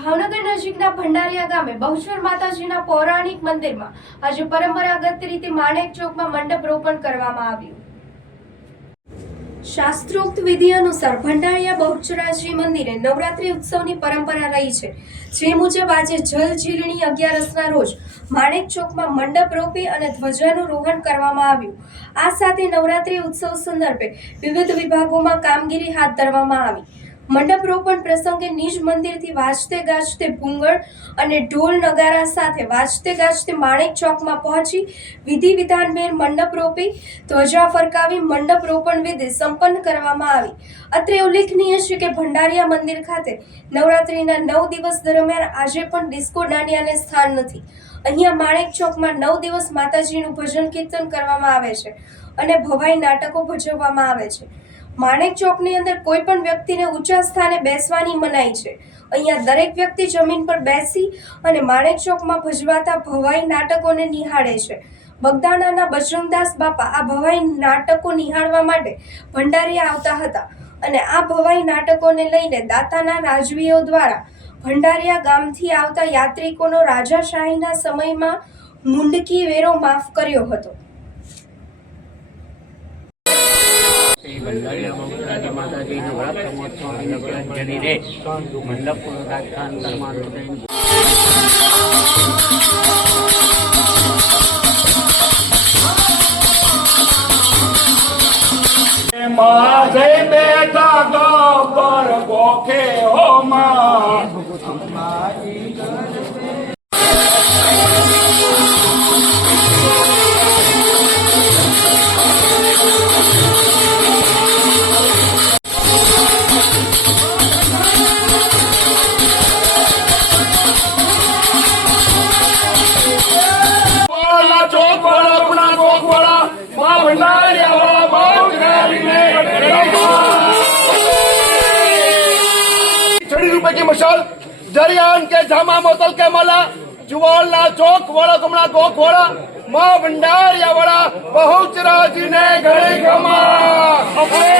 ભાવનગર નજીકના ભંડારિયા ગામે બહુશ્વર માતાજીના પૌરાણિક મંદિરમાં આજે પરંપરાગત રીતે માણેક ચોકમાં મંડપ રોપણ કરવામાં આવ્યું. શાસ્ત્રોક્ત વિધિ અનુસાર ભંડારિયા બહુચરાજી મંદિરે નવરાત્રી ઉત્સવની પરંપરા રહી છે. જે મુજબ આજે જલ ઝીલણી અગિયારસના રોજ માણેક ચોકમાં મંડપ રોપી અને ધ્વજાનું રોહણ કરવામાં આવ્યું. આ સાથે નવરાત્રી ઉત્સવ સંદર્ભે વિવિધ વિભાગોમાં કામગીરી હાથ ધરવામાં આવી. મંડપ રોપણ પ્રસંગે નિજ મંદિરથી વાજતે ગાજતે ભૂંગળ અને ઢોલ નગારા સાથે વાજતે ગાજતે માણેક ચોકમાં પહોંચી વિધિ વિધાનભેર મંડપ રોપી ધ્વજા ફરકાવી મંડપ રોપણ વિધિ સંપન્ન કરવામાં આવી. અત્રે ઉલ્લેખનીય છે કે ભંડારિયા મંદિર ખાતે નવરાત્રિના નવ દિવસ દરમિયાન આજે પણ ડિસ્કો દાંડિયાને સ્થાન નથી. અહીંયા માણેક ચોકમાં નવ દિવસ માતાજીનું ભજન કીર્તન કરવામાં આવે છે અને ભવાઈ નાટકો ભજવવામાં આવે છે. માણેક ચોકની અંદર કોઈ પણ વ્યક્તિને ઊંચા સ્થાને બેસવાની મનાઈ છે. અહીંયા દરેક વ્યક્તિ જમીન પર બેસી અને માણેક ચોકમાં ભજવાતા ભવાઈ નાટકોને નિહાળે છે. બગદાણાના બજરંગદાસ બાપા આ ભવાઈ નાટકો નિહાળવા માટે ભંડારીએ આવતા હતા અને આ ભવાઈ નાટકોને લઈને દાતાના રાજવીઓ દ્વારા ભંડારિયા ગામથી આવતા યાત્રિકોનો રાજાશાહીના સમયમાં મુંડકી વેરો માફ કર્યો હતો. શ્રી માঝে બેઠા તો પર ગોખે रुपए की मशाल जरियान के जामा मोतल के मला जुवाला चौक वाला कमला गोक वाला माँ भंडारिया वाला बहुचरा जी ने घड़ी कमा अपने